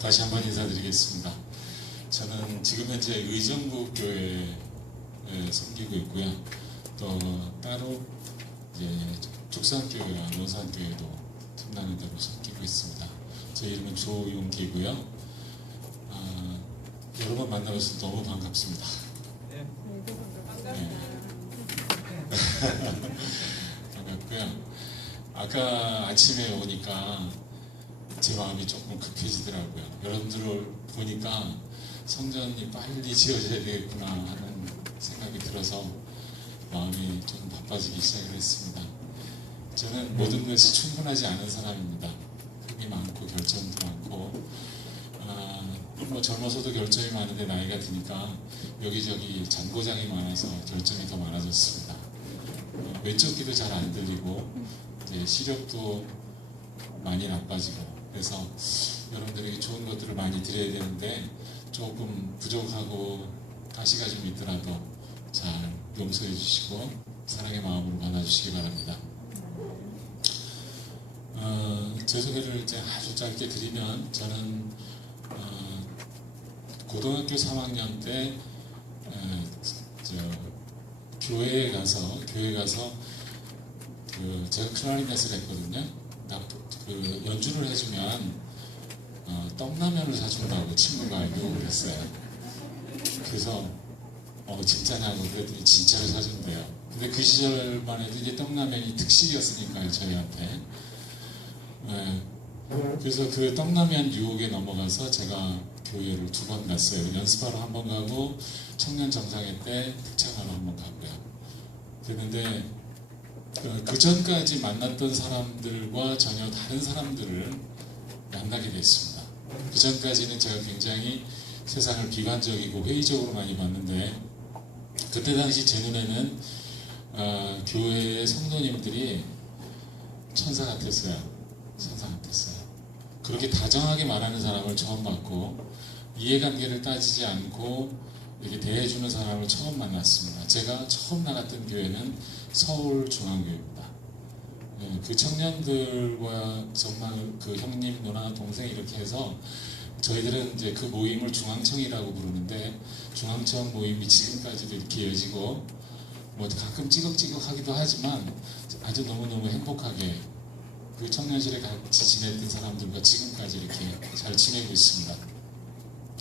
다시 한번 인사드리겠습니다. 저는 지금 현재 의정부교회에 섬기고 있고요. 또 따로 이제 죽산교회와 논산교회도 틈나는 대로 섬기고 있습니다. 제 이름은 조용기고요. 여러 번 만나뵈서 너무 반갑습니다. 네. 반갑고요. 아까 아침에 오니까 제 마음이 조금 급해지더라고요. 여러분들을 보니까 성전이 빨리 지어져야 되겠구나 하는 생각이 들어서 마음이 좀 바빠지기 시작을 했습니다. 저는 모든 것이 충분하지 않은 사람입니다. 힘이 많고 결정도 많고 뭐 젊어서도 결정이 많은데 나이가 드니까 여기저기 잔고장이 많아서 결정이 더 많아졌습니다. 왼쪽 귀도 잘 안 들리고 이제 시력도 많이 나빠지고 그래서 여러분들에게 좋은 것들을 많이 드려야 되는데 조금 부족하고 가시가 좀 있더라도 잘 용서해 주시고 사랑의 마음으로 받아주시기 바랍니다. 제 소개를 이제 아주 짧게 드리면 저는 고등학교 3학년 때 교회에 가서 제가 클라리넷을 했거든요. 그 연주를 해주면 떡라면을 사준다고 친구가 유혹을 했어요. 그래서 진짜냐고 그랬더니 진짜로 사준대요. 근데 그 시절만 해도 이제 떡라면이 특식이었으니까요, 저희한테. 그래서 그 떡라면 유혹에 넘어가서 제가 교회를 2번 갔어요. 연습하러 1번 가고 청년 정상회 때 특창하러 1번 가고요. 그런데 그 전까지 만났던 사람들과 전혀 다른 사람들을 만나게 됐습니다. 그 전까지는 제가 굉장히 세상을 비관적이고 회의적으로 많이 봤는데 그때 당시 제 눈에는 교회의 성도님들이 천사 같았어요. 천사 같았어요. 그렇게 다정하게 말하는 사람을 처음 봤고 이해관계를 따지지 않고 이렇게 대해주는 사람을 처음 만났습니다. 제가 처음 나갔던 교회는 서울중앙교회입니다. 그 청년들과 정말 그 형님, 누나, 동생 이렇게 해서 저희들은 이제 그 모임을 중앙청이라고 부르는데 중앙청 모임이 지금까지도 이렇게 이어지고 뭐 가끔 찌걱찌걱하기도 하지만 아주 너무너무 행복하게 그 청년실에 같이 지냈던 사람들과 지금까지 이렇게 잘 지내고 있습니다.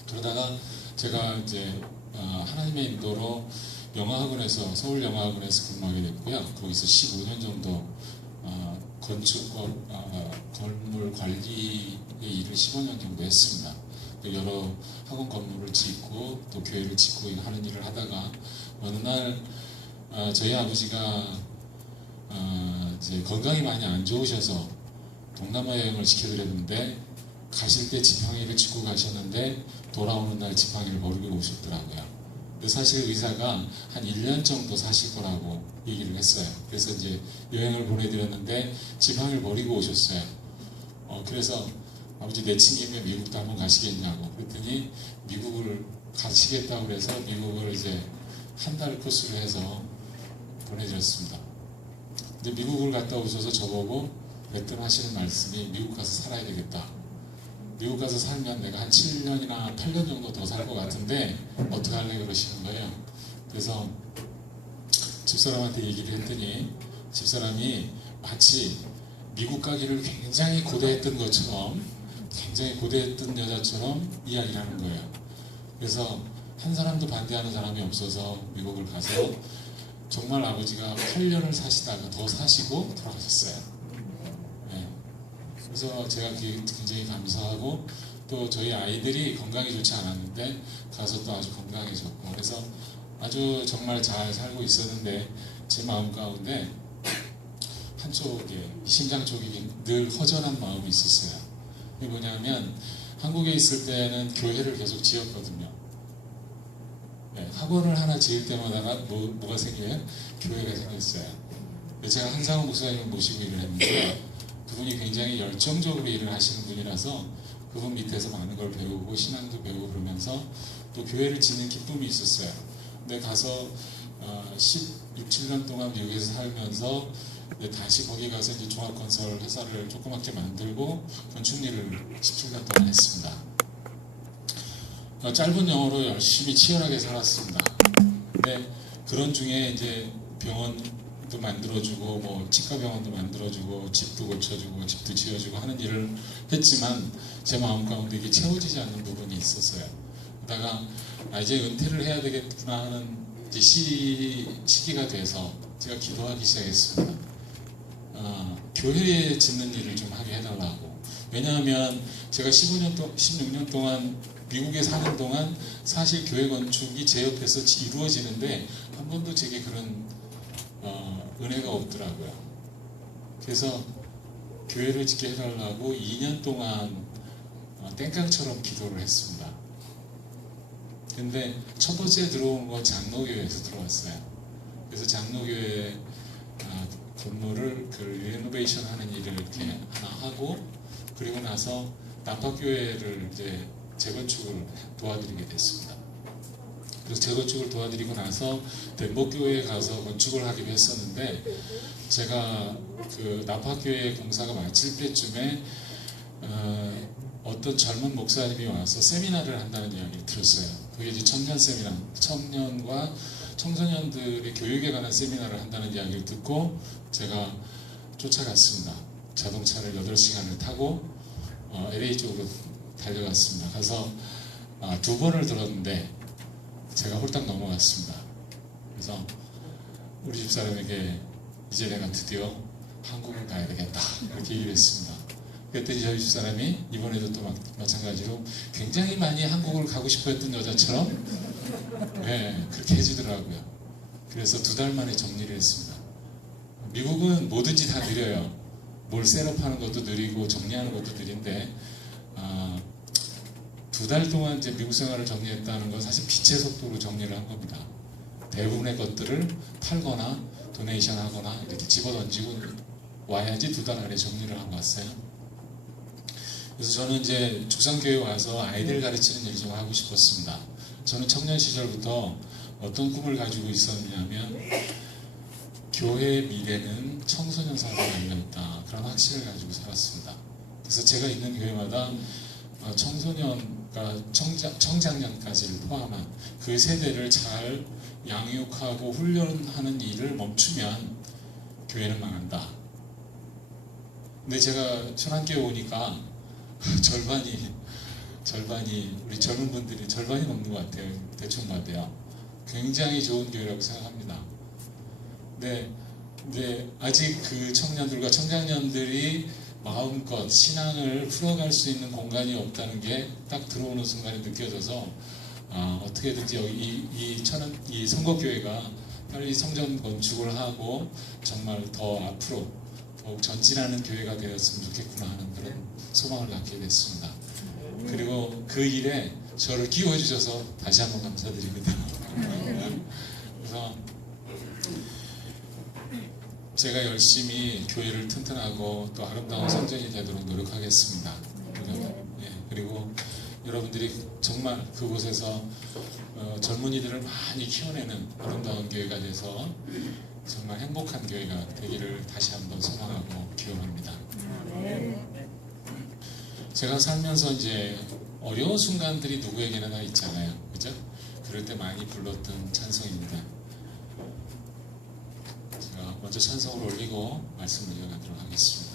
그러다가 제가 이제 하나님의 인도로 영화학원에서 서울영화학원에서 근무하게 됐고요. 거기서 15년 정도 건물 관리의 일을 15년 정도 했습니다. 여러 학원 건물을 짓고 또 교회를 짓고 하는 일을 하다가 어느 날 저희 아버지가 이제 건강이 많이 안 좋으셔서 동남아 여행을 시켜드렸는데 가실 때 지팡이를 짚고 가셨는데 돌아오는 날 지팡이를 버리고 오셨더라고요. 근데 사실 의사가 한 1년 정도 사실 거라고 얘기를 했어요. 그래서 이제 여행을 보내드렸는데 지팡이를 버리고 오셨어요. 그래서 아버지 내친김에 미국도 한번 가시겠냐고 그랬더니 미국을 가시겠다고 그래서 미국을 이제 한 달 코스로 해서 보내드렸습니다. 근데 미국을 갔다 오셔서 저보고 몇 하시는 말씀이 미국 가서 살아야 되겠다. 미국 가서 살면 내가 한 7년이나 8년 정도 더 살 것 같은데 어떻게 할래 그러시는 거예요. 그래서 집사람한테 얘기를 했더니 집사람이 마치 미국 가기를 굉장히 고대했던 것처럼 굉장히 고대했던 여자처럼 이야기를 하는 거예요. 그래서 한 사람도 반대하는 사람이 없어서 미국을 가서 정말 아버지가 8년을 사시다가 더 사시고 돌아가셨어요. 그래서 제가 굉장히 감사하고 또 저희 아이들이 건강이 좋지 않았는데 가서 또 아주 건강해졌고 그래서 아주 정말 잘 살고 있었는데 제 마음 가운데 한쪽에 심장 쪽이 늘 허전한 마음이 있었어요. 이게 뭐냐면 한국에 있을 때는 교회를 계속 지었거든요. 학원을 하나 지을 때마다 뭐가 생겨요? 교회가 생겼어요. 제가 한상호 목사님을 모시고 일을 했는데 그분이 굉장히 열정적으로 일을 하시는 분이라서 그분 밑에서 많은 걸 배우고 신앙도 배우고 그러면서 또 교회를 짓는 기쁨이 있었어요. 근데 가서 16, 17년 동안 미국에서 살면서 다시 거기 가서 이제 종합건설 회사를 조그맣게 만들고 건축 일을 17년 동안 했습니다. 짧은 영어로 열심히 치열하게 살았습니다. 근데 그런 중에 이제 병원도 만들어주고 뭐 치과병원도 만들어주고 집도 고쳐주고 집도 지어주고 하는 일을 했지만 제 마음 가운데 이게 채워지지 않는 부분이 있었어요. 그러다가 이제 은퇴를 해야 되겠구나 하는 이제 시기가 돼서 제가 기도하기 시작했습니다. 교회에 짓는 일을 좀 하게 해달라고. 왜냐하면 제가 16년 동안 미국에 사는 동안 사실 교회 건축이 제 옆에서 이루어지는데 한 번도 제게 그런 은혜가 없더라고요. 그래서 교회를 짓게 해달라고 2년 동안 땡깡처럼 기도를 했습니다. 근데 첫 번째 들어온 건 장로교회에서 들어왔어요. 그래서 장로교회 건물을 그 리노베이션 하는 일을 이렇게 하나 하고, 그리고 나서 남파교회를 이제 재건축을 도와드리게 됐습니다. 그래서 재건축을 도와드리고 나서 덴버교회에 가서 건축을 하기로 했었는데, 제가 그 남파교회 공사가 마칠 때쯤에 어떤 젊은 목사님이 와서 세미나를 한다는 이야기를 들었어요. 그게 이제 청년 세미나, 청년과 청소년들의 교육에 관한 세미나를 한다는 이야기를 듣고 제가 쫓아갔습니다. 자동차를 8시간을 타고 LA 쪽으로 달려갔습니다. 가서 2번을 들었는데 제가 홀딱 넘어갔습니다. 그래서 우리 집사람에게 이제 내가 드디어 한국을 가야 되겠다 이렇게 얘기를 했습니다. 그랬더니 저희 집사람이 이번에도 또 마찬가지로 굉장히 많이 한국을 가고 싶어 했던 여자처럼 그렇게 해주더라고요. 그래서 2달 만에 정리를 했습니다. 미국은 뭐든지 다 느려요. 뭘 셋업하는 것도 느리고 정리하는 것도 느린데 2달 동안 이제 미국 생활을 정리했다는 건 사실 빛의 속도로 정리를 한 겁니다. 대부분의 것들을 팔거나 도네이션 하거나 이렇게 집어던지고 와야지 2달 안에 정리를 하고 왔어요. 그래서 저는 이제 죽상교회에 와서 아이들 가르치는 일 좀 하고 싶었습니다. 저는 청년 시절부터 어떤 꿈을 가지고 있었냐면 교회의 미래는 청소년 사회에 열려있다, 그런 확신을 가지고 살았습니다. 그래서 제가 있는 교회마다 청소년과 청장년까지를 포함한 그 세대를 잘 양육하고 훈련하는 일을 멈추면 교회는 망한다. 근데 제가 천안교회 오니까 절반이 우리 젊은 분들이 절반이 넘는 것 같아요. 대충 봐도요. 굉장히 좋은 교회라고 생각합니다. 근데 아직 그 청년들과 청장년들이 마음껏 신앙을 풀어갈 수 있는 공간이 없다는 게 딱 들어오는 순간에 느껴져서 어떻게든지 여기 이 선거교회가 빨리 성전 건축을 하고 정말 더 앞으로 더욱 전진하는 교회가 되었으면 좋겠구나 하는 그런 소망을 갖게 됐습니다. 그리고 그 일에 저를 끼워해 주셔서 다시 한번 감사드립니다. 그래서 제가 열심히 교회를 튼튼하고 또 아름다운 성전이 되도록 노력하겠습니다. 그리고 여러분들이 정말 그곳에서 젊은이들을 많이 키워내는 아름다운 교회가 돼서 정말 행복한 교회가 되기를 다시 한번 소망하고 기원합니다. 제가 살면서 이제 어려운 순간들이 누구에게나 다 있잖아요. 그죠? 그럴 때 많이 불렀던 찬송입니다. 제가 먼저 찬송을 올리고 말씀을 이어가도록 하겠습니다.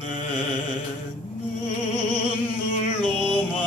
내 눈물로만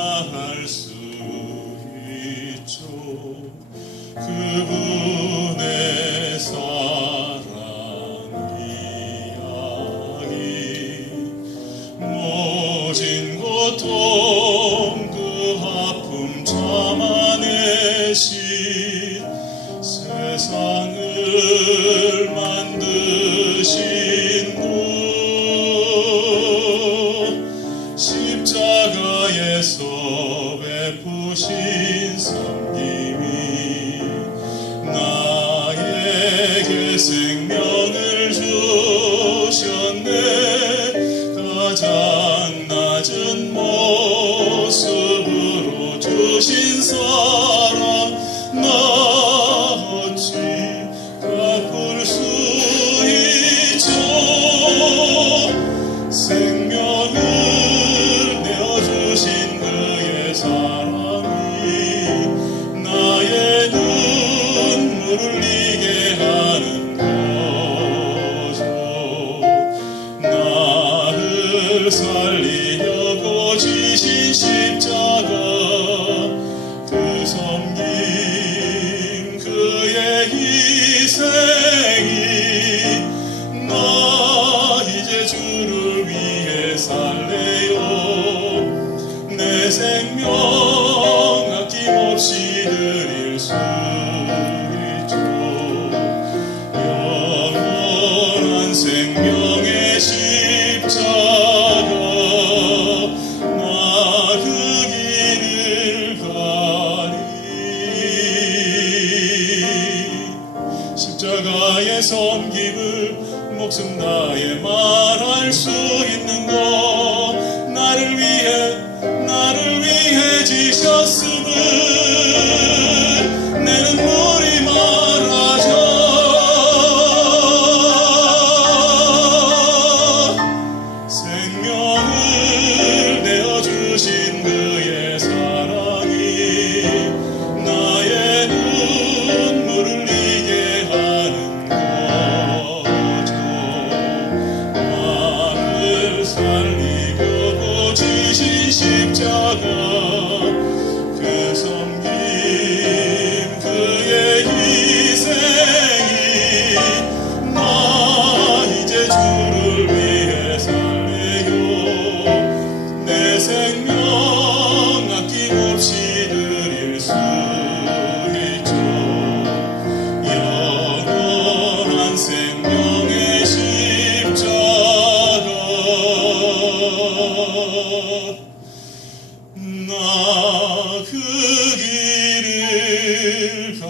살리려고 지신 십자가 그 섬김 그의 희생이 나 이제 주를 위해 살래요 내 생명 아낌없이 드릴 수 있죠 영원한 생명의 십자가 나 그 길을 가리 십자가의 섬김을 목숨 다해 말할 수 있는 것 나를 위해 지셨음을 내 눈물이 말하죠 생명을 내어주신 그의 사랑이 나의 눈물을 흘리게 하는 거죠 나를 살리려고 지신 십자가 그 섬김 그의 희생이 나 이제 주를 위해 살래요 내 생명 아낌없이 드릴 수 있죠 영원한 생명의 십자가 나 그 길을 가리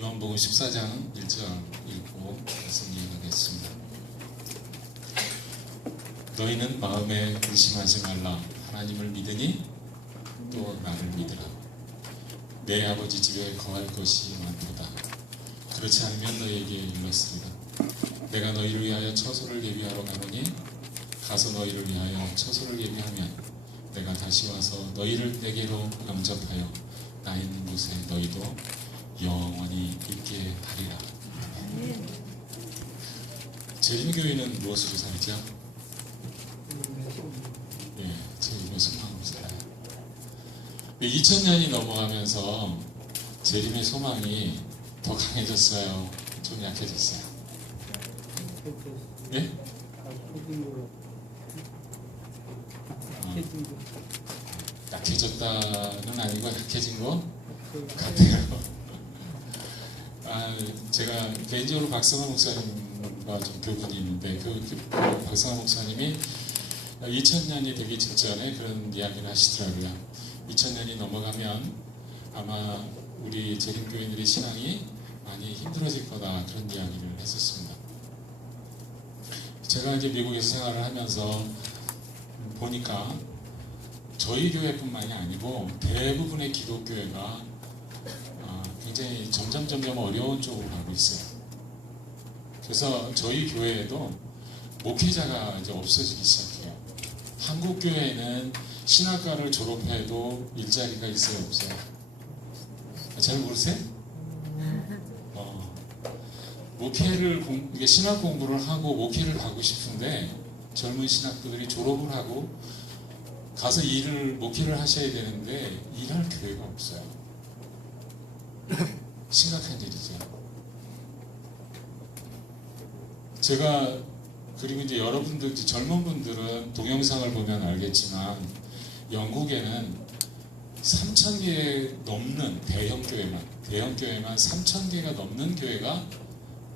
요한복음 14장 1절 읽고 말씀 이어가겠습니다. 너희는 마음에 의심하지 말라. 하나님을 믿으니 또 나를 믿으라. 내 아버지 집에 거할 것이 많도다. 그렇지 않으면 너희에게 일렀으리라. 내가 너희를 위하여 처소를 예비하러 가노니 가서 너희를 위하여 처소를 예비하면 내가 다시 와서 너희를 내게로 영접하여 나 있는 곳에 너희도 영원히 있게 하리라. 재림교회는 무엇으로 살죠? 예, 재림의 소망으로 살아요. 2000년이 넘어가면서 재림의 소망이 더 강해졌어요? 좀 약해졌어요? 예? 약해졌다는 아니고 약해진 것 같아요. 제가 개인적으로 박성환 목사님과 좀 교분이 있는데 그 박성환 목사님이 2000년이 되기 직전에 그런 이야기를 하시더라고요. 2000년이 넘어가면 아마 우리 재림교인들의 신앙이 많이 힘들어질 거다, 그런 이야기를 했었습니다. 제가 이제 미국에서 생활을 하면서 보니까 저희 교회뿐만이 아니고 대부분의 기독교회가 굉장히 점점 어려운 쪽으로 가고 있어요. 그래서 저희 교회에도 목회자가 이제 없어지기 시작해요. 한국 교회는 신학과를 졸업해도 일자리가 있어요, 없어요? 잘 모르세요? 목회를 신학 공부를 하고 목회를 가고 싶은데 젊은 신학도들이 졸업을 하고 가서 목회를 하셔야 되는데 일할 교회가 없어요. 심각한 일이죠. 제가 그리고 이제 여러분들 젊은 분들은 동영상을 보면 알겠지만 영국에는 3,000개 넘는 대형 교회만 3,000개가 넘는 교회가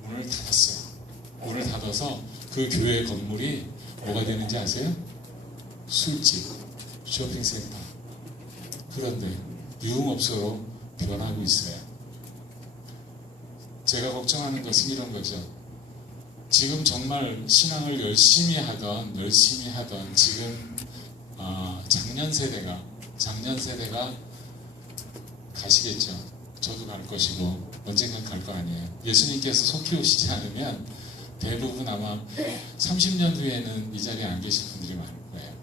문을 닫았어요. 문을 닫아서 그 교회 건물이 뭐가 되는지 아세요? 술집, 쇼핑센터. 그런데 유흥업소로 변하고 있어요. 제가 걱정하는 것은 이런 거죠. 지금 정말 신앙을 열심히 하던 지금 작년 세대가 가시겠죠. 저도 갈 것이고 언젠간 갈 거 아니에요. 예수님께서 속히 오시지 않으면 대부분 아마 30년 후에는 이 자리에 안 계실 분들이 많을 거예요.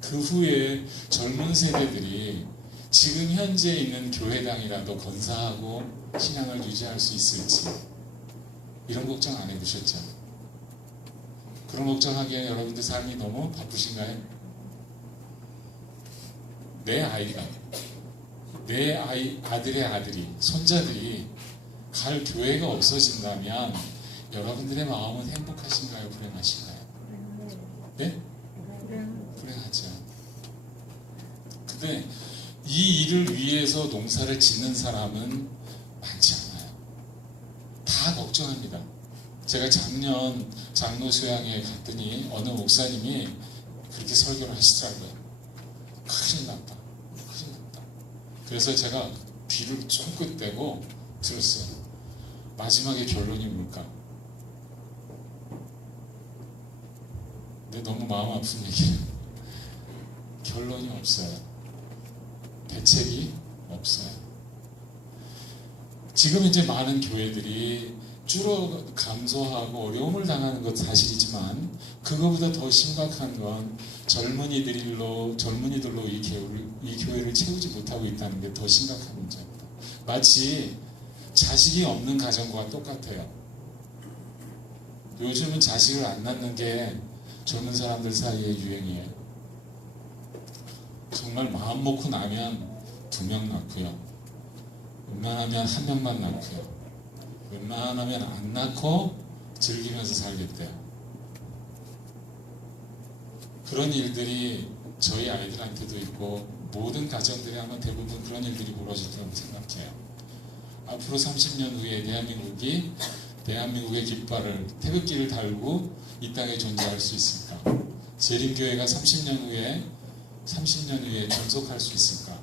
그 후에 젊은 세대들이 지금 현재 있는 교회당이라도 건사하고 신앙을 유지할 수 있을지 이런 걱정 안 해보셨죠? 그런 걱정하기에 여러분들 삶이 너무 바쁘신가요? 내 아들의 아들이, 손자들이 갈 교회가 없어진다면 여러분들의 마음은 행복하신가요? 불행하신가요? 네? 불행하죠. 근데 이 일을 위해서 농사를 짓는 사람은 많지 않아요. 다 걱정합니다. 제가 작년 장로 수양회 갔더니 어느 목사님이 그렇게 설교를 하시더라고요. 큰일 났다. 그래서 제가 귀를 쫑긋 떼고 들었어요. 마지막에 결론이 뭘까? 근데 너무 마음 아픈 얘기예요. 결론이 없어요. 대책이 없어요. 지금 이제 많은 교회들이 감소하고 어려움을 당하는 것 사실이지만 그거보다 더 심각한 건 젊은이들로 이 교회를 채우지 못하고 있다는 게 더 심각한 문제입니다. 마치 자식이 없는 가정과 똑같아요. 요즘은 자식을 안 낳는 게 젊은 사람들 사이에 유행이에요. 정말 마음 먹고 나면 2명 낳고요. 웬만하면 1명만 낳고요. 웬만하면 안 낳고 즐기면서 살겠대요. 그런 일들이 저희 아이들한테도 있고 모든 가정들이 아마 대부분 그런 일들이 벌어질 거라고 생각해요. 앞으로 30년 후에 대한민국의 깃발을 태극기를 달고 이 땅에 존재할 수 있을까? 재림교회가 30년 후에 존속할 수 있을까?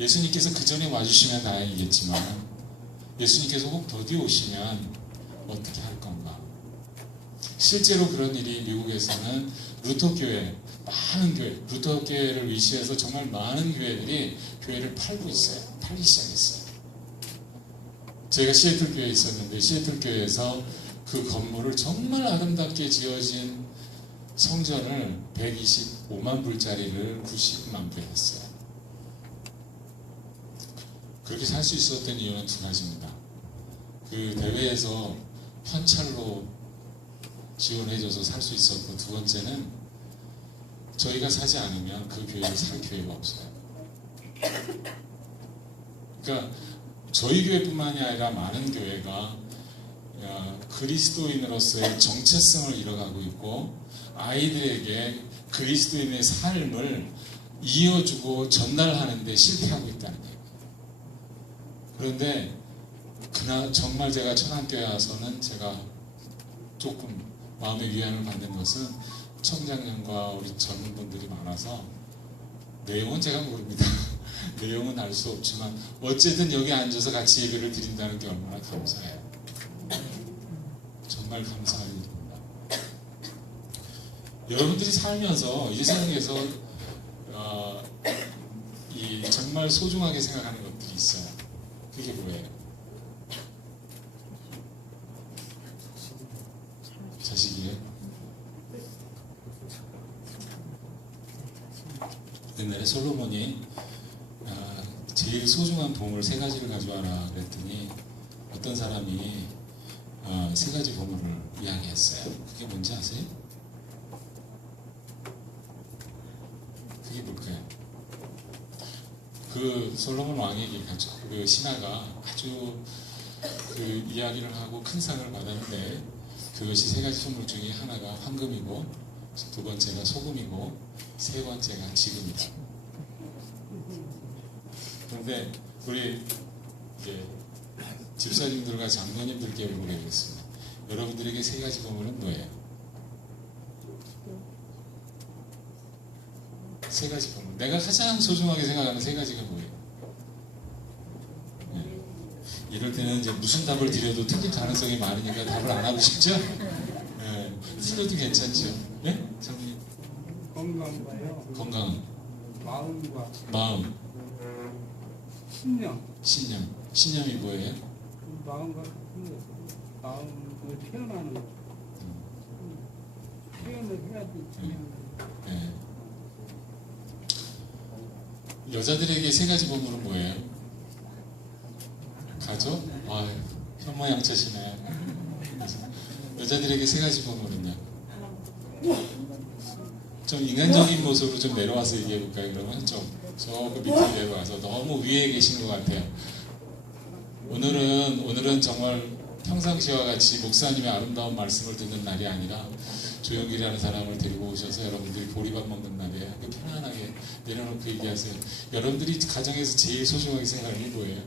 예수님께서 그 전에 와주시면 다행이겠지만 예수님께서 혹 더디 오시면 어떻게 할 건가? 실제로 그런 일이 미국에서는 루터교회를 위시해서 정말 많은 교회들이 교회를 팔고 있어요. 팔기 시작했어요. 제가 시애틀 교회에 있었는데 시애틀 교회에서 그 건물을 정말 아름답게 지어진 성전을 125만 불짜리를 90만 불에 했어요. 그렇게 살 수 있었던 이유는 2가지입니다. 그 대회에서 현찰로 지원해줘서 살 수 있었고, 2번째는 저희가 사지 않으면 그 교회를 살 기회가 없어요. 그러니까 저희 교회뿐만이 아니라 많은 교회가 그리스도인으로서의 정체성을 잃어가고 있고 아이들에게 그리스도인의 삶을 이어주고 전달하는 데 실패하고 있다는 얘기예요. 그런데 정말 제가 천안교회 와서는 제가 조금 마음의 위안을 받는 것은 청장년과 우리 젊은 분들이 많아서 내용은 제가 모릅니다. 내용은 알 수 없지만 어쨌든 여기 앉아서 같이 예배를 드린다는 게 얼마나 감사해요. 정말 감사한 일입니다. 여러분들이 살면서 이 세상에서 정말 소중하게 생각하는 것들이 있어요. 그게 뭐예요? 자식이에요? 옛날에 솔로몬이 제일 소중한 보물 3가지를 가져와라 그랬더니 어떤 사람이 3가지 보물을 이야기했어요. 그게 뭔지 아세요? 그게 뭘까요? 그 솔로몬 왕에게 그 신하가 아주 그 이야기를 하고 큰 상을 받았는데 그것이 3가지 선물 중에 하나가 황금이고 2번째가 소금이고 3번째가 지금이다. 그런데 우리 이제 집사님들과 장로님들께 물어보겠습니다. 여러분들에게 3가지 보물은 뭐예요? 3가지 보물. 내가 가장 소중하게 생각하는 3가지가 뭐예요? 네. 이럴 때는 이제 무슨 답을 드려도 틀릴 가능성이 많으니까 답을 안 하고 싶죠? 네. 틀려도 괜찮죠? 네? 장로님. 건강과요. 건강, 마음과 마음, 신념. 신념이 뭐예요? 그 마음과 신념. 마음을 표현하는 거. 표현을 해야지. 네. 여자들에게 세 가지 보물은 뭐예요? 가족? 아유, 현모양처시네. 여자들에게 세 가지 보물은요? 좀 인간적인 모습으로 좀 내려와서 얘기해볼까요? 그러면 저 밑으로 내려와서 너무 위에 계신 것 같아요. 오늘은 정말 평상시와 같이 목사님의 아름다운 말씀을 듣는 날이 아니라 조용기라는 사람을 데리고 오셔서 여러분들이 보리밥 먹는 날이에요. 편안하게 내려놓고 얘기하세요. 여러분들이 가정에서 제일 소중하게 생각하는 게 뭐예요?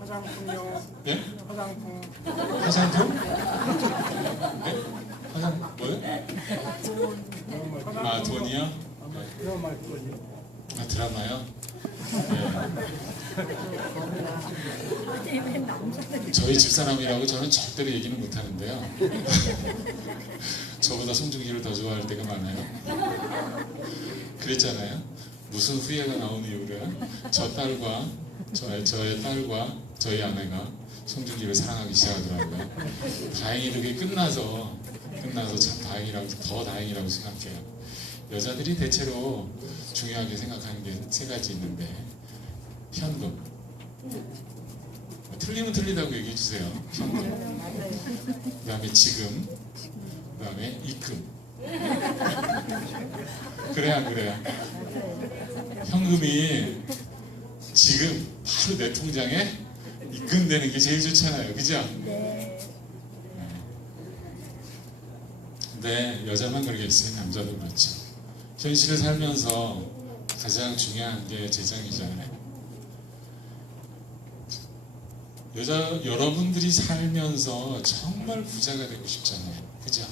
화장품요. 예? 화장품. 화장품? 네? 뭐요? 아, 돈이요? 아마 그런 말 거죠. 아, 드라마요? 네. 저희 집사람이라고 저는 절대로 얘기는 못하는데요. 저보다 송중기를 더 좋아할 때가 많아요. 그랬잖아요. 무슨 후회가 나오는 이유를 저의 딸과 저희 아내가 송중기를 사랑하기 시작하더라고요. 다행히도 그게 끝나서 참 더 다행이라고 생각해요. 여자들이 대체로 중요하게 생각하는 게 세 가지 있는데, 현금. 틀리면 틀리다고 얘기해 주세요. 현금. 그 다음에 지금. 그 다음에 입금. 그래야 안 그래요? 현금이 지금 바로 내 통장에 입금되는 게 제일 좋잖아요. 그죠? 근데 여자만 그러겠어요. 남자도 그렇죠. 현실을 살면서 가장 중요한 게 재정이잖아요. 여러분들이 살면서 정말 부자가 되고 싶잖아요. 그죠?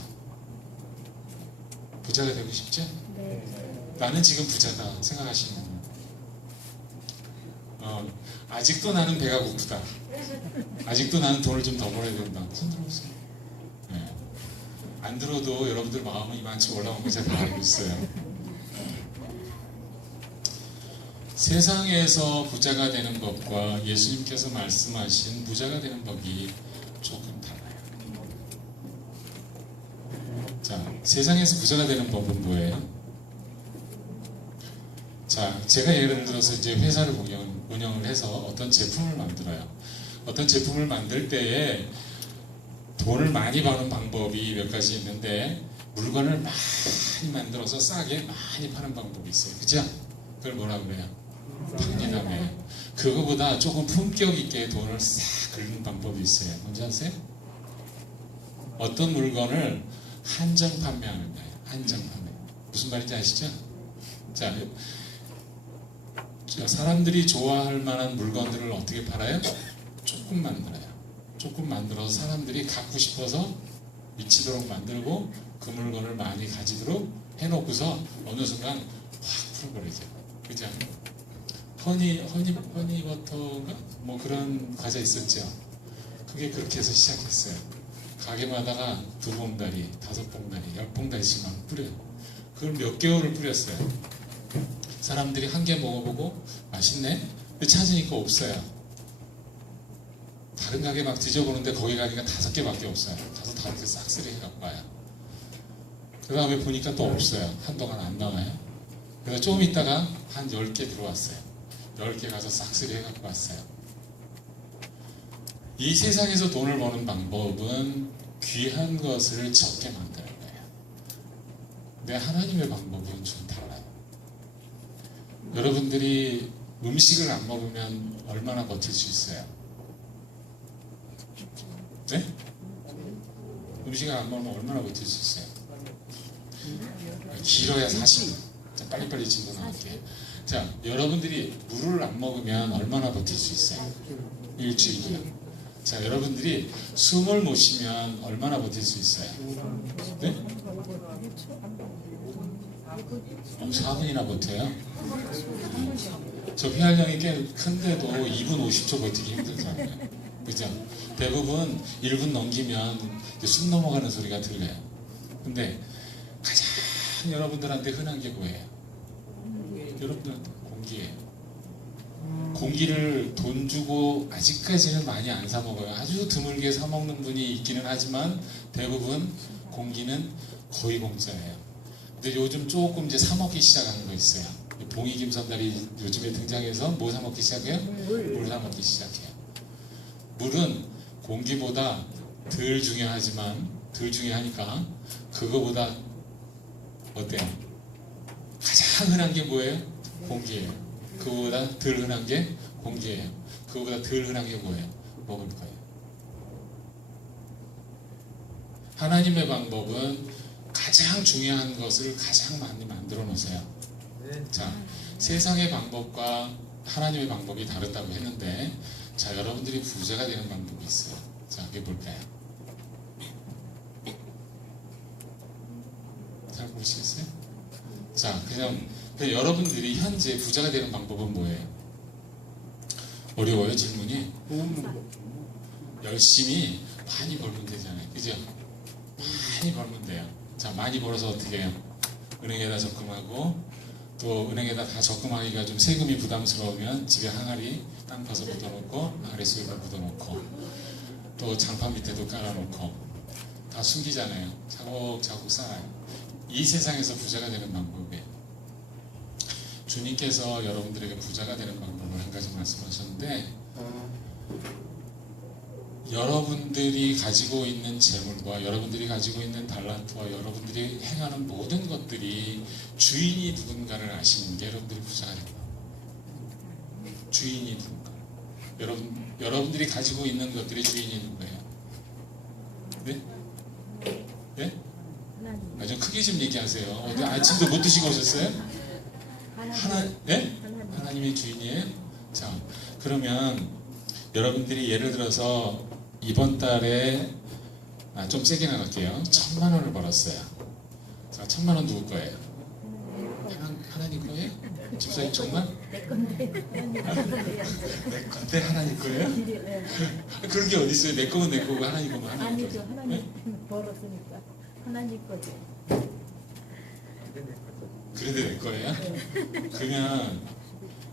부자가 되고 싶죠? 나는 지금 부자다 생각하시는 분. 아직도 나는 배가 고프다. 아직도 나는 돈을 좀 더 벌어야 된다. 손 들어보세요. 네. 안 들어도 여러분들 마음은 이만치 올라온 거 제가 다 알고 있어요. 세상에서 부자가 되는 법과 예수님께서 말씀하신 부자가 되는 법이 조금 달라요. 자, 세상에서 부자가 되는 법은 뭐예요? 자, 제가 예를 들어서 이제 회사를 운영을 해서 어떤 제품을 만들어요. 어떤 제품을 만들 때에 돈을 많이 버는 방법이 몇 가지 있는데, 물건을 많이 만들어서 싸게 많이 파는 방법이 있어요. 그죠? 그걸 뭐라 그래요? 판매담이에요. 그거보다 조금 품격 있게 돈을 싹 긁는 방법이 있어요. 뭔지 아세요? 어떤 물건을 한정 판매하는 거예요. 한정 판매. 무슨 말인지 아시죠? 자, 사람들이 좋아할 만한 물건들을 어떻게 팔아요? 조금 만들어요. 조금 만들어서 사람들이 갖고 싶어서 미치도록 만들고 그 물건을 많이 가지도록 해놓고서 어느 순간 확 풀어버리죠. 그죠? 허니버터인가? 뭐 그런 과자 있었죠. 그게 그렇게 해서 시작했어요. 가게마다가 2봉다리, 5봉다리, 10봉다리씩 막 뿌려요. 그걸 몇 개월을 뿌렸어요. 사람들이 한 개 먹어보고 맛있네? 근데 찾으니까 없어요. 다른 가게 막 뒤져보는데 거기 가게가 5개밖에 없어요. 가서 다 이렇게 싹쓸이 해갖고 와요. 그 다음에 보니까 또 없어요. 한동안 안 나와요. 그래서 조금 있다가 한 10개 들어왔어요. 10개 가서 싹쓸이 해갖고 왔어요. 이 세상에서 돈을 버는 방법은 귀한 것을 적게 만드는 거예요. 근데 하나님의 방법은 좀 달라요. 여러분들이 음식을 안 먹으면 얼마나 버틸 수 있어요? 네? 음식을 안 먹으면 얼마나 버틸 수 있어요? 길어야 40분. 자, 빨리빨리 질문 나갈게요. 자, 여러분들이 물을 안 먹으면 얼마나 버틸 수 있어요? 일주일이요. 자, 여러분들이 숨을 못 쉬면 얼마나 버틸 수 있어요? 네? 4분이나 버텨요? 저 폐활량이 꽤 큰데도 2분 50초 버티기 힘들잖아요. 그죠? 대부분 1분 넘기면 숨 넘어가는 소리가 들려요. 근데 가장 여러분들한테 흔한 게 뭐예요? 여러분들한테 공기예요. 공기를 돈 주고 아직까지는 많이 안 사 먹어요. 아주 드물게 사 먹는 분이 있기는 하지만 대부분 공기는 거의 공짜예요. 근데 요즘 조금 이제 사 먹기 시작하는 거 있어요. 봉이 김선달이 요즘에 등장해서 뭐 사 먹기 시작해요? 물 사 먹기 시작해요. 물은 공기보다 덜 중요하지만 덜 중요하니까 그거보다 어때요? 가장 흔한 게 뭐예요? 공기예요. 그거보다 덜 흔한 게 공기예요. 그거보다 덜 흔한 게 뭐예요? 먹을 거예요. 하나님의 방법은 가장 중요한 것을 가장 많이 만들어 놓으세요. 자, 세상의 방법과 하나님의 방법이 다르다고 했는데, 자, 여러분들이 부자가 되는 방법이 있어요. 자, 그게 뭘까요? 잘 모르시겠어요? 자, 그냥 여러분들이 현재 부자가 되는 방법은 뭐예요? 어려워요, 질문이? 열심히 많이 벌면 되잖아요. 그죠? 많이 벌면 돼요. 자, 많이 벌어서 어떻게 해요? 은행에다 적금하고, 또 은행에다 다 적금하기가 좀 세금이 부담스러우면 집에 항아리 땅 파서 묻어놓고, 항아리 수액을 묻어놓고, 또 장판 밑에도 깔아놓고, 다 숨기잖아요. 차곡차곡 쌓아요. 이 세상에서 부자가 되는 방법이에요. 주님께서 여러분들에게 부자가 되는 방법을 한 가지 말씀하셨는데, 여러분들이 가지고 있는 재물과 여러분들이 가지고 있는 달란트와 여러분들이 행하는 모든 것들이 주인이 누군가를 아시는 게 여러분들이 부자가 됩니다. 주인이 누군가. 여러분들이 가지고 있는 것들이 주인이 누구예요? 네? 네? 좀 크게 좀 얘기하세요. 어디 아침도 못 드시고 오셨어요? 네? 하나님의 주인이에요? 자, 그러면 여러분들이 예를 들어서 이번 달에 좀 세게 나갈게요. 1,000만 원을 벌었어요. 자, 1,000만 원 누구 거예요? 하나님 거예요? 집사님 정말? 내 건데 하나님 거예요? 그런 게 어디 있어요? 내 거면 내 거고 하나님 거면 하나님 아니죠. 거예요. 하나님 네? 벌었으니까 하나님 거죠. 그래도 내 거예요? 그러면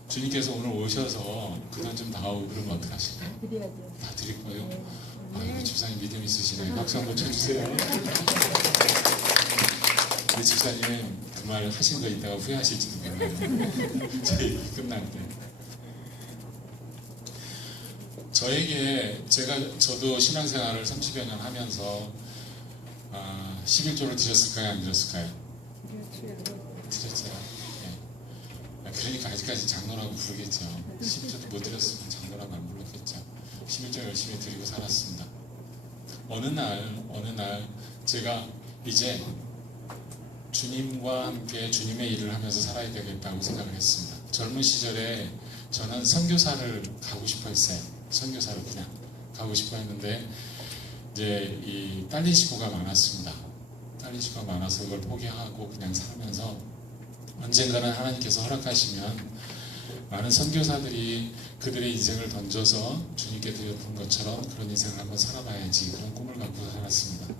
주님께서 오늘 오셔서 그 돈 좀 나오고 그러면 어떡하실까요? 드려야죠. 다 드릴 거예요? 아이고, 집사님 믿음 있으시네. 박수 한번 쳐주세요. 우리 집사님은 그 말 하신 거 있다가 후회하실지도 몰라요. 제 얘기 끝날 때. 저도 신앙생활을 30여 년 하면서 11조를 드렸을까요? 안 드렸을까요? 드렸죠. 네. 그러니까 아직까지 장로라고 부르겠죠. 10조도 못 드렸으면 장로라고 안 불렀겠죠. 11조 열심히 드리고 살았습니다. 어느 날 제가 이제 주님과 함께 주님의 일을 하면서 살아야 되겠다고 생각을 했습니다. 젊은 시절에 저는 선교사를 가고 싶어 했어요. 선교사를 그냥 가고 싶어 했는데 이제 이 딸린 식구가 많았습니다. 딸린 식구가 많아서 그걸 포기하고 그냥 살면서 언젠가는 하나님께서 허락하시면 많은 선교사들이 그들의 인생을 던져서 주님께 드렸던 것처럼 그런 인생을 한번 살아봐야지 그런 꿈을 갖고 살았습니다.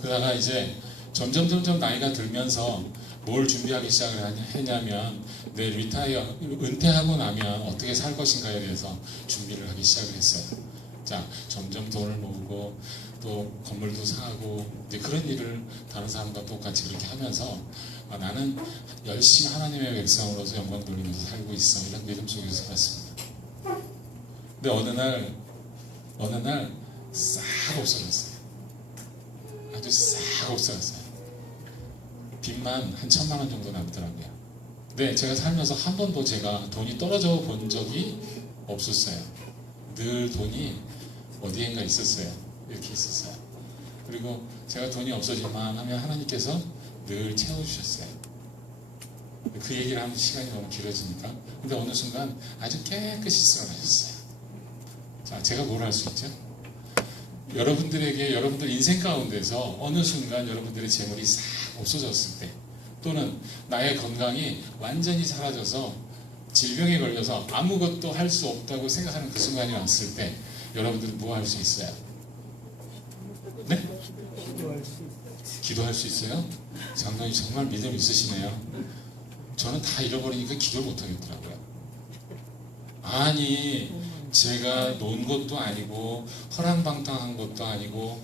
그러다가 이제 점점 나이가 들면서 뭘 준비하기 시작을 했냐면 내 은퇴하고 나면 어떻게 살 것인가에 대해서 준비를 하기 시작을 했어요. 자, 점점 돈을 모으고 또 건물도 사고 이제 그런 일을 다른 사람과 똑같이 그렇게 하면서 나는 열심히 하나님의 백성으로서 영광 돌리면서 살고 있어 이런 믿음 속에서 살았습니다. 근데 어느 날 싹 없어졌어요. 아주 싹 없어졌어요. 빚만 한 1,000만 원 정도 남더라고요. 근데 제가 살면서 한 번도 제가 돈이 떨어져 본 적이 없었어요. 늘 돈이 어디엔가 있었어요. 이렇게 있었어요. 그리고 제가 돈이 없어질만 하면 하나님께서 늘 채워주셨어요. 그 얘기를 하면 시간이 너무 길어지니까. 근데 어느 순간 아주 깨끗이 쓰러나셨어요. 자, 제가 뭘 할 수 있죠? 여러분들 인생 가운데서 어느 순간 여러분들의 재물이 싹 없어졌을 때, 또는 나의 건강이 완전히 사라져서 질병에 걸려서 아무것도 할 수 없다고 생각하는 그 순간이 왔을 때, 여러분들은 뭐 할 수 있어요? 네? 기도할 수 있어요. 기도할 수 있어요? 장로님 정말 믿음 있으시네요. 저는 다 잃어버리니까 기도를 못하겠더라고요. 아니 제가 논 것도 아니고 허랑방탕한 것도 아니고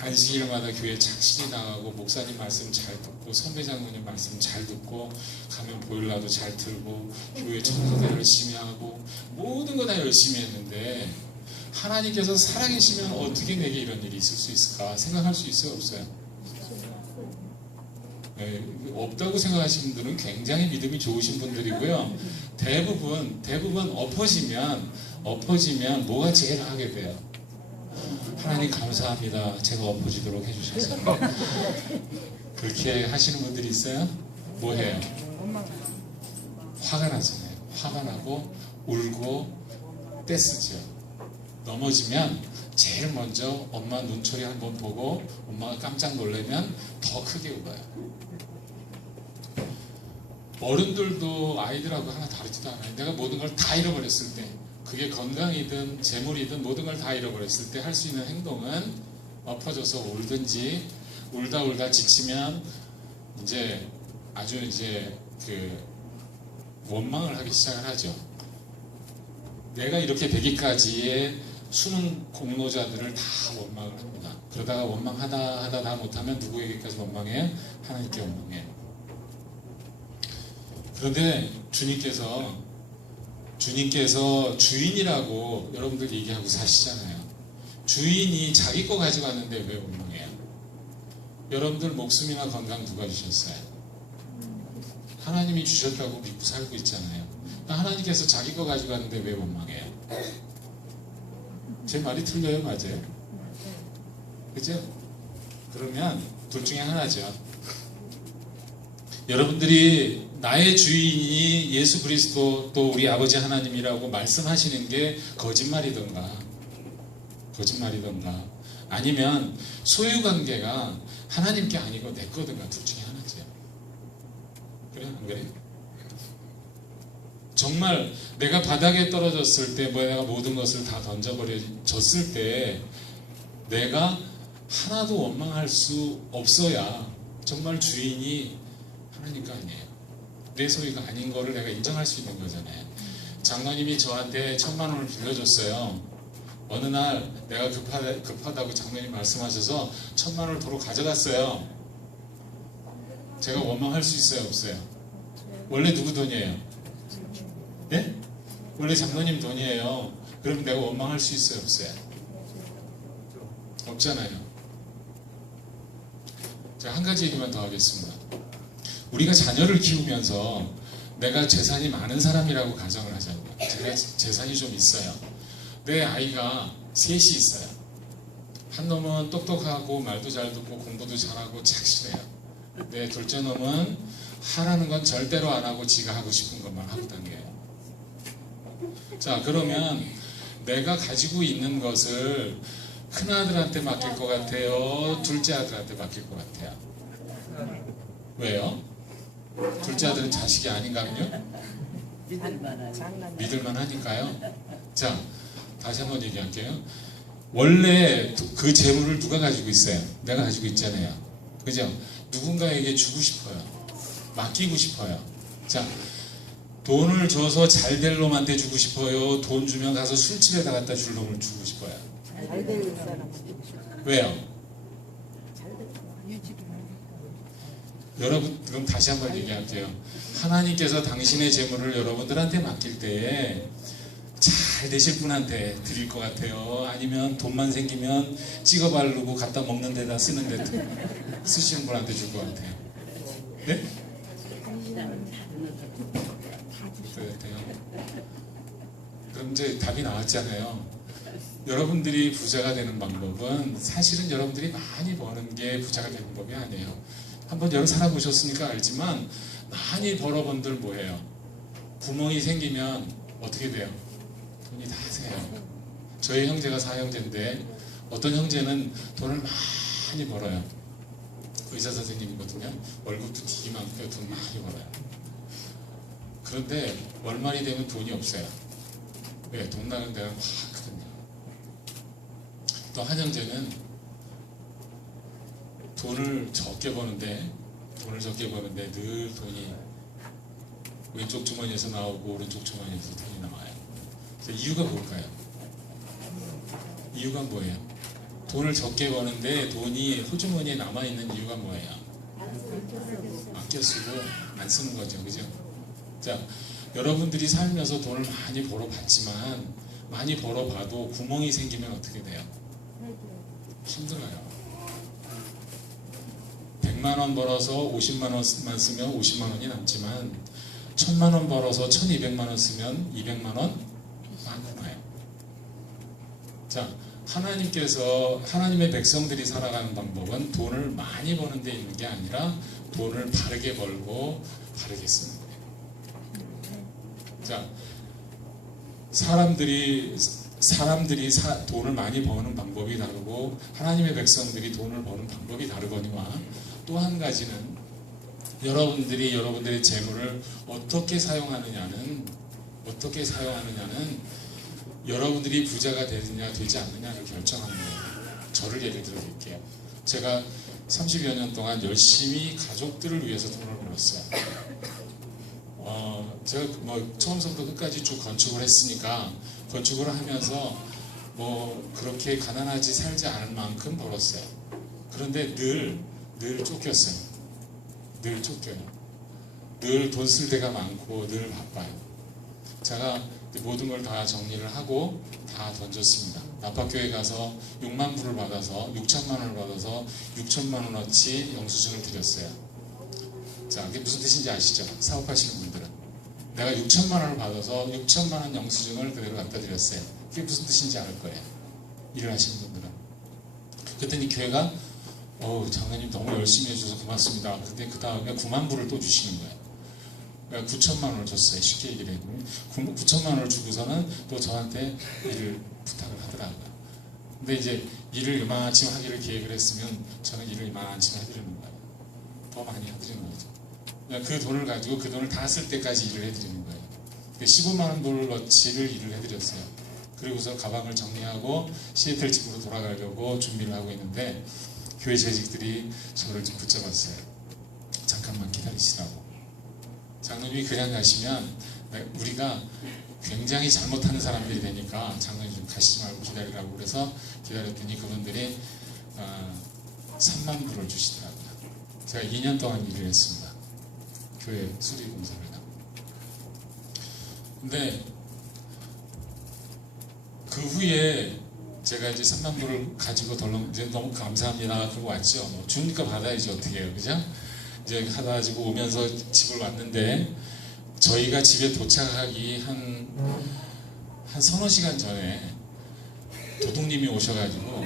안식일마다 교회 착실히 나가고 목사님 말씀 잘 듣고 선배 장로님 말씀 잘 듣고 가면 보일러도 잘 틀고 교회 청소도 열심히 하고 모든 거 다 열심히 했는데 하나님께서 살아계시면 어떻게 내게 이런 일이 있을 수 있을까 생각할 수 있어요? 없어요? 네, 없다고 생각하시는 분들은 굉장히 믿음이 좋으신 분들이고요. 대부분 엎어지면 뭐가 제일 하게 돼요? 하나님 감사합니다. 제가 엎어지도록 해주셔서. 그렇게 하시는 분들이 있어요? 뭐 해요? 화가 나잖아요. 화가 나고 울고 떼쓰죠. 넘어지면 제일 먼저 엄마 눈초리 한번 보고 엄마가 깜짝 놀라면 더 크게 울어요. 어른들도 아이들하고 하나 다르지도 않아요. 내가 모든 걸 다 잃어버렸을 때, 그게 건강이든 재물이든 모든 걸 다 잃어버렸을 때 할 수 있는 행동은 엎어져서 울든지 울다 지치면 이제 아주 이제 그 원망을 하기 시작을 하죠. 내가 이렇게 되기까지의 수능 공로자들을 다 원망을 합니다. 그러다가 원망하다 다 못하면 누구에게까지 원망해요? 하나님께 원망해요. 그런데 주님께서 주인이라고 여러분들 얘기하고 사시잖아요. 주인이 자기 거 가지고 왔는데 왜 원망해요? 여러분들 목숨이나 건강 누가 주셨어요? 하나님이 주셨다고 믿고 살고 있잖아요. 하나님께서 자기 거 가지고 왔는데 왜 원망해요? 제 말이 틀려요? 맞아요? 그죠? 그러면 둘 중에 하나죠. 여러분들이 나의 주인이 예수 그리스도 또 우리 아버지 하나님이라고 말씀하시는 게 거짓말이던가 아니면 소유관계가 하나님께 아니고 내 거든가 둘 중에 하나죠. 그래? 안 그래? 정말 내가 바닥에 떨어졌을 때 내가 모든 것을 다 던져버려졌을 때 내가 하나도 원망할 수 없어야 정말 주인이 하나님 거 아니에요. 내 소유가 아닌 거를 내가 인정할 수 있는 거잖아요. 장로님이 저한테 1,000만 원을 빌려줬어요. 어느 날 내가 급하다고 장로님 말씀하셔서 1,000만 원을 도로 가져갔어요. 제가 원망할 수 있어요? 없어요? 원래 누구 돈이에요? 예? 원래 장로님 돈이에요. 그럼 내가 원망할 수 있어요? 없어요? 없잖아요. 제가 한 가지 얘기만 더 하겠습니다. 우리가 자녀를 키우면서 내가 재산이 많은 사람이라고 가정을 하자고요. 제가 재산이 좀 있어요. 내 아이가 셋이 있어요. 한 놈은 똑똑하고 말도 잘 듣고 공부도 잘하고 착실해요. 내 둘째 놈은 하라는 건 절대로 안 하고 지가 하고 싶은 것만 하고 다녀요. 자, 그러면 내가 가지고 있는 것을 큰아들한테 맡길 것 같아요? 둘째 아들한테 맡길 것 같아요? 왜요? 둘째 아들은 자식이 아닌가요? 믿을만 하니까요. 자, 다시 한번 얘기할게요. 원래 그 재물을 누가 가지고 있어요? 내가 가지고 있잖아요. 그죠? 누군가에게 주고 싶어요. 맡기고 싶어요. 자, 돈을 줘서 잘 될 놈한테 주고 싶어요? 돈 주면 가서 술집에다 갖다 줄 놈을 주고 싶어요? 잘 될 사람. 왜요? 여러분, 그럼 다시 한번 얘기할게요. 하나님께서 당신의 재물을 여러분들한테 맡길 때에 잘 되실 분한테 드릴 것 같아요? 아니면 돈만 생기면 찍어 바르고 갖다 먹는 데다 쓰는 데 쓰시는 분한테 줄 것 같아요? 네? 그럼 이제 답이 나왔잖아요. 여러분들이 부자가 되는 방법은 사실은 여러분들이 많이 버는 게 부자가 되는 법이 아니에요. 한번 여러 살아보셨으니까 알지만 많이 벌어본들 뭐예요? 구멍이 생기면 어떻게 돼요? 돈이 다 새요. 저희 형제가 4형제인데 어떤 형제는 돈을 많이 벌어요. 의사 선생님이거든요. 월급도 되게 많고요. 돈 많이 벌어요. 그런데 월말이 되면 돈이 없어요. 왜? 돈 나는 데가 많거든요. 또 한 형제는 돈을 적게 버는데 늘 돈이 왼쪽 주머니에서 나오고 오른쪽 주머니에서 돈이 나와요. 그래서 이유가 뭘까요? 이유가 뭐예요? 돈을 적게 버는데 돈이 호주머니에 남아있는 이유가 뭐예요? 아껴 쓰고 안 쓰는 거죠. 그죠? 자, 여러분들이 살면서 돈을 많이 벌어봤지만 많이 벌어봐도 구멍이 생기면 어떻게 돼요? 힘들어요. 100만 원 벌어서 50만 원만 쓰면 50만 원이 남지만 1000만 원 벌어서 1200만 원 쓰면 200만 원 안 남아요. 자, 하나님의 백성들이 살아가는 방법은 돈을 많이 버는 데 있는 게 아니라 돈을 바르게 벌고 바르게 쓰는 거예요. 자, 사람들이 돈을 많이 버는 방법이 다르고 하나님의 백성들이 돈을 버는 방법이 다르거니와 또 한 가지는 여러분들의 재물을 어떻게 사용하느냐는 여러분들이 부자가 되느냐 되지 않느냐를 결정하는 거예요. 저를 예를 들어 드릴게요. 제가 30여 년 동안 열심히 가족들을 위해서 돈을 벌었어요. 제가 처음부터 끝까지 쭉 건축을 했으니까 건축을 하면서 그렇게 가난하지 살지 않을 만큼 벌었어요. 그런데 늘 쫓겼어요. 늘 쫓겨요. 늘 돈 쓸 데가 많고 늘 바빠요. 제가 모든 걸 다 정리를 하고 다 던졌습니다. 아파트교회 가서 6만 불을 받아서 6천만 원을 받아서 6천만 원어치 영수증을 드렸어요. 자, 그게 무슨 뜻인지 아시죠? 사업하시는 분들은 내가 6천만 원을 받아서 6천만 원 영수증을 그대로 갖다 드렸어요. 그게 무슨 뜻인지 알 거예요. 일을 하시는 분들은. 그랬더니 교회가 장로님 너무 열심히 해주셔서 고맙습니다. 근데 그 다음에 9만 불을 또 주시는 거예요. 그러니까 9천만 원을 줬어요. 쉽게 얘기를 해도 9천만 원을 주고서는 또 저한테 일을 부탁을 하더라고요. 근데 이제 일을 이만큼 하기를 계획을 했으면 저는 일을 이만큼 해드리는 거예요. 더 많이 해드리는 거죠. 그러니까 그 돈을 가지고 그 돈을 다 쓸 때까지 일을 해드리는 거예요. 15만 원 불어치를 일을 해드렸어요. 그리고서 가방을 정리하고 시애틀 집으로 돌아가려고 준비를 하고 있는데 교회 재직들이 저를 좀 붙잡았어요. 잠깐만 기다리시라고. 장로님이 그냥 가시면 우리가 굉장히 잘못하는 사람들이 되니까 장로님 좀 가시지 말고 기다리라고 그래서 기다렸더니 그분들이 3만 불을 주시더라고요. 제가 2년 동안 일을 했습니다. 교회 수리공사를 하고. 근데 그 후에 제가 이제 3만 불을 가지고 이제 너무 감사합니다. 그러고 왔죠. 주니까 받아야지 어떻게 해요, 그죠? 이제 하다 가지고 오면서 집을 왔는데 저희가 집에 도착하기 한 서너 시간 전에 도둑님이 오셔가지고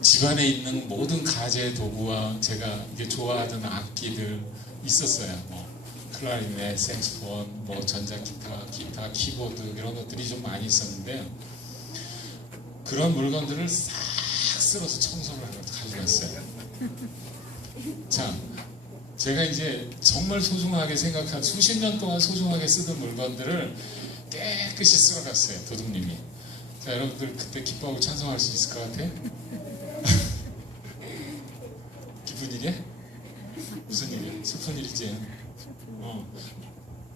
집안에 있는 모든 가재 도구와 제가 이게 좋아하던 악기들 있었어요. 클라리넷, 색소폰, 전자기타, 기타, 키보드 이런 것들이 좀 많이 있었는데 그런 물건들을 싹 쓸어서 청소를 하고 가져갔어요. 자, 제가 이제 정말 소중하게 생각한 수십 년 동안 소중하게 쓰던 물건들을 깨끗이 쓸어갔어요. 도둑님이. 자, 여러분들 그때 기뻐하고 찬송할 수 있을 것 같아? 기쁜 일이야? 무슨 일이야? 슬픈 일이지?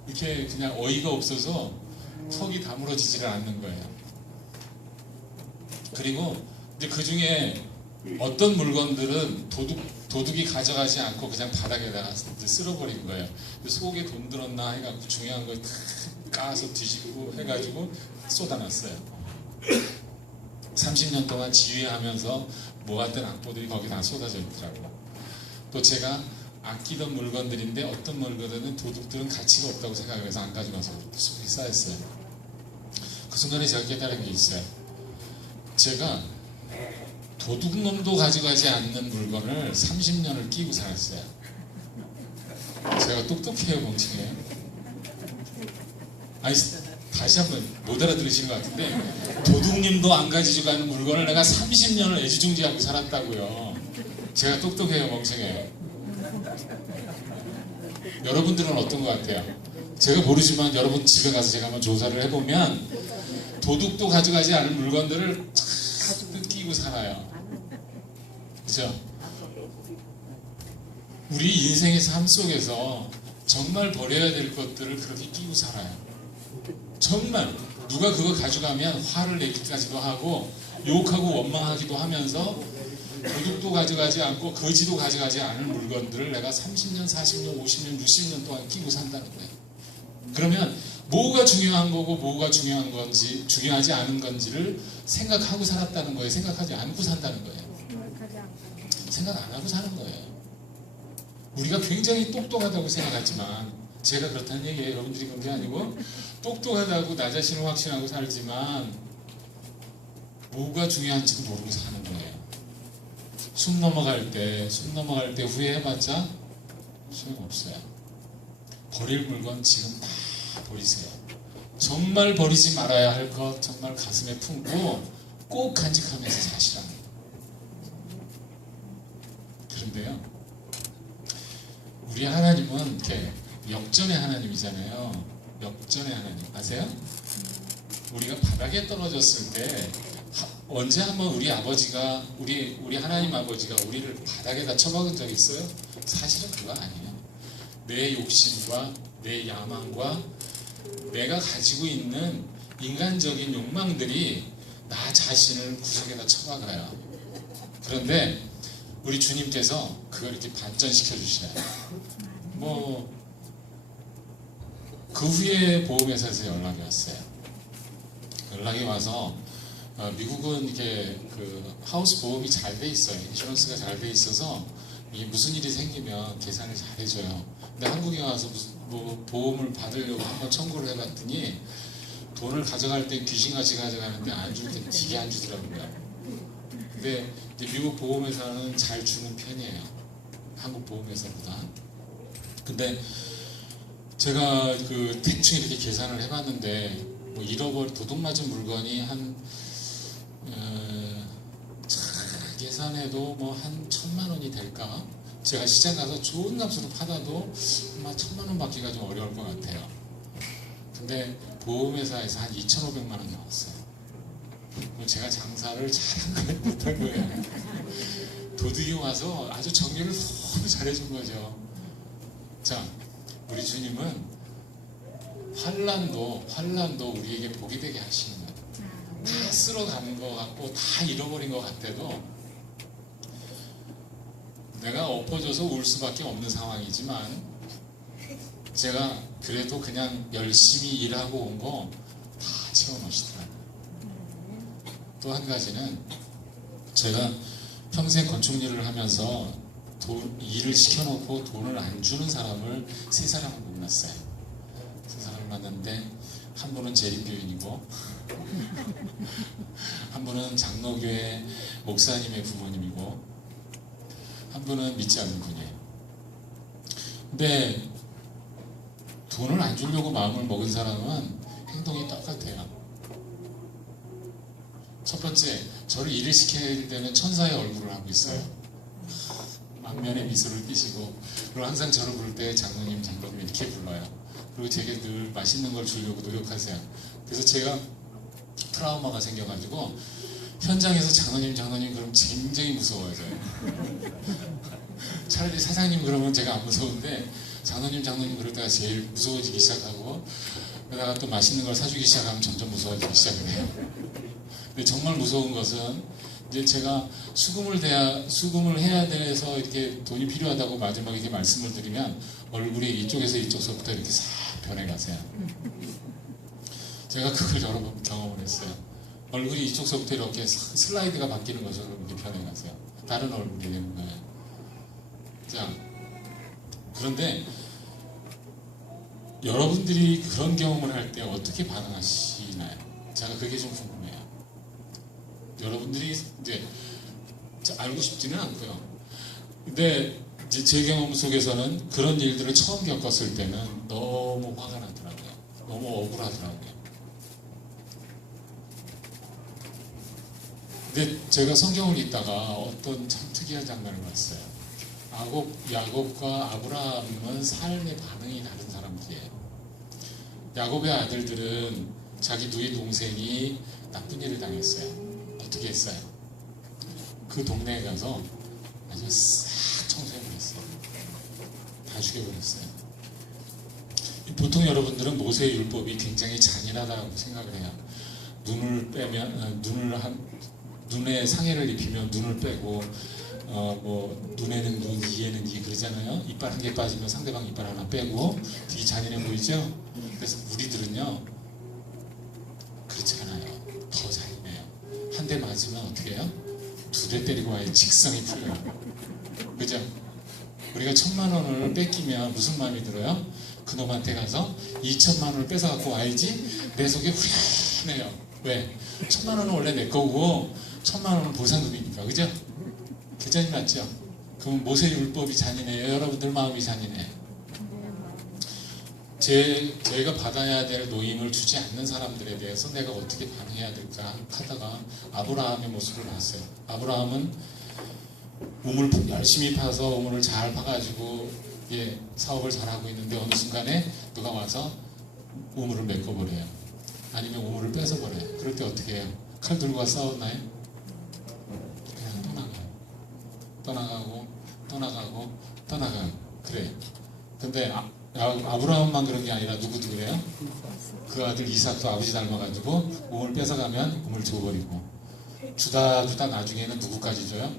이렇게 그냥 어이가 없어서 턱이 다물어지지를 않는 거예요. 그리고 이제 그 중에 어떤 물건들은 도둑이 가져가지 않고 그냥 바닥에다가 쓸어버린 거예요. 속에 돈 들었나 해가지고 중요한 걸 까서 뒤집고 해가지고 쏟아놨어요. 30년 동안 지휘하면서 모았던 악보들이 거기 다 쏟아져 있더라고요. 또 제가 아끼던 물건들인데 어떤 물건들은 도둑들은 가치가 없다고 생각해서 안 가져가서 속에 쌓였어요. 그 순간에 제가 깨달은 게 있어요. 제가 도둑놈도 가져가지 않는 물건을 30년을 끼고 살았어요. 제가 똑똑해요, 멍청해요? 아니, 다시 한번 못 알아들으시는 것 같은데 도둑님도 안 가지고 가는 물건을 내가 30년을 애지중지하고 살았다고요. 제가 똑똑해요, 멍청해요? 여러분들은 어떤 것 같아요? 제가 모르지만 여러분 집에 가서 제가 한번 조사를 해보면 도둑도 가져가지 않은 물건들을 쫙 끼고 살아요. 그죠? 우리 인생의 삶 속에서 정말 버려야 될 것들을 그렇게 끼고 살아요. 정말 누가 그거 가져가면 화를 내기까지도 하고 욕하고 원망하기도 하면서 도둑도 가져가지 않고 거지도 가져가지 않을 물건들을 내가 30년, 40년, 50년, 60년 동안 끼고 산다는 거예요. 그러면 뭐가 중요한 거고 뭐가 중요한 건지, 중요하지 않은 건지를 생각하고 살았다는 거예요. 생각하지 않고 산다는 거예요. 생각 안 하고 사는 거예요. 우리가 굉장히 똑똑하다고 생각하지만, 제가 그렇다는 얘기예요. 여러분들이 그런 게 아니고, 똑똑하다고 나 자신을 확신하고 살지만 뭐가 중요한지도 모르고 사는 거예요. 숨 넘어갈 때 후회해봤자 소용없어요. 버릴 물건 지금 다 버리세요. 정말 버리지 말아야 할 것 정말 가슴에 품고 꼭 간직하면서 사시라는 거예요. 그런데요, 우리 하나님은 이렇게 역전의 하나님이잖아요. 역전의 하나님 아세요? 우리가 바닥에 떨어졌을 때 언제 한번 우리 아버지가 우리 하나님 아버지가 우리를 바닥에다 쳐박은 적 있어요? 사실은 그거 아니에요. 내 욕심과 내 야망과 내가 가지고 있는 인간적인 욕망들이 나 자신을 구석에다 쳐박아요. 그런데 우리 주님께서 그걸 이렇게 반전시켜 주셔요. 그 후에 보험회사에서 연락이 왔어요. 연락이 와서 미국은 이게 그 하우스 보험이 잘 돼 있어요. 인슈런스가 잘 돼 있어서 이게 무슨 일이 생기면 계산을 잘 해줘요. 근데 한국에 와서 보험을 받으려고 한번 청구를 해봤더니 돈을 가져갈 때 귀신같이 가져가는데 안 줄 때 되게 안 주더라고요. 근데 미국 보험회사는 잘 주는 편이에요. 한국 보험회사보다. 근데 제가 그 대충 이렇게 계산을 해봤는데 도둑 맞은 물건이 계산해도 한 1,000만 원이 될까? 제가 시장 가서 좋은 값으로 팔아도 아마 1,000만 원 받기가 좀 어려울 것 같아요. 근데 보험회사에서 한 2,500만 원 나왔어요. 제가 장사를 잘한 거예요, 못한 거예요. 도둑이 와서 아주 정리를 너무 잘해준 거죠. 자, 우리 주님은 환난도 우리에게 복이 되게 하시는 거예요. 다 쓸어가는 것 같고 다 잃어버린 것 같아도 내가 엎어져서 울 수밖에 없는 상황이지만 제가 그래도 그냥 열심히 일하고 온 거 다 채워놓으시더라고요. 또 한 가지는 제가 평생 건축일을 하면서 일을 시켜놓고 돈을 안 주는 사람을 3사람을 만났어요. 3사람을 만났는데 한 분은 재림교인이고 한 분은 장로교회 목사님의 부모님이고 한 분은 믿지 않는 분이에요. 근데 돈을 안 주려고 마음을 먹은 사람은 행동이 똑같아요. 첫 번째, 저를 일을 시켜야 되는 천사의 얼굴을 하고 있어요. 만면에 미소를 띠시고, 그리고 항상 저를 부를 때 장로님 이렇게 불러요. 그리고 제게 늘 맛있는 걸 주려고 노력하세요. 그래서 제가 트라우마가 생겨가지고 현장에서 장로님 그러면 굉장히 무서워져요. 차라리 사장님 그러면 제가 안 무서운데 장로님 그럴 때가 제일 무서워지기 시작하고, 그러다가 또 맛있는 걸 사주기 시작하면 점점 무서워지기 시작을 해요. 근데 정말 무서운 것은 이제 제가 수금을 해야 돼서 이렇게 돈이 필요하다고 마지막에 이렇게 말씀을 드리면 얼굴이 이쪽에서 이쪽서부터 이렇게 싹 변해가세요. 제가 그걸 여러 번 경험을 했어요. 얼굴이 이쪽서부터 이렇게 슬라이드가 바뀌는 것처럼 이렇게 변해가세요. 다른 얼굴이 되는 거예요. 자, 그런데 여러분들이 그런 경험을 할 때 어떻게 반응하시나요? 제가 그게 좀 궁금해요. 여러분들이 이제 알고 싶지는 않고요. 근데 이제 제 경험 속에서는 그런 일들을 처음 겪었을 때는 너무 화가 나더라고요. 너무 억울하더라고요. 근데 제가 성경을 읽다가 어떤 참 특이한 장면을 봤어요. 야곱과 아브라함은 삶의 반응이 다른 사람들이에요. 야곱의 아들들은 자기 누이 동생이 나쁜 일을 당했어요. 어떻게 했어요? 그 동네에 가서 아주 싹 청소해버렸어요. 다 죽여버렸어요. 보통 여러분들은 모세의 율법이 굉장히 잔인하다고 생각을 해요. 눈을 빼면 눈에 상해를 입히면 눈을 빼고 뭐 눈에는 눈, 이에는 이 그러잖아요. 이빨 한 개 빠지면 상대방 이빨 하나 빼고 되게 잔인해 보이죠? 그래서 우리들은요 그렇지 않아요. 더 잔인해요. 한 대 맞으면 어떻게 해요? 2대 때리고 와야 직성이 풀려요. 그죠? 우리가 1,000만 원을 뺏기면 무슨 마음이 들어요? 그놈한테 가서 2,000만 원을 뺏어갖고 와야지 내 속에 후련해요. 왜? 1,000만 원은 원래 내 거고 1,000만 원은 보상금이니까. 그죠? 계산이 맞죠? 그럼 모세 율법이 잔인해요? 여러분들 마음이 잔인해요? 저희가 받아야 될 노임을 주지 않는 사람들에 대해서 내가 어떻게 반응해야 될까 하다가 아브라함의 모습을 봤어요. 아브라함은 우물 열심히 파서 우물을 잘 파가지고 사업을 잘하고 있는데 어느 순간에 누가 와서 우물을 메꿔버려요. 아니면 우물을 뺏어버려요. 그럴 때 어떻게 해요? 칼 들고 싸웠나요? 그냥 떠나가고 그래. 근데 아브라함만 그런 게 아니라 누구도 그래요? 그 아들 이삭도 아버지 닮아가지고 우물 뺏어가면 우물 줘버리고 주다 나중에는 누구까지 줘요?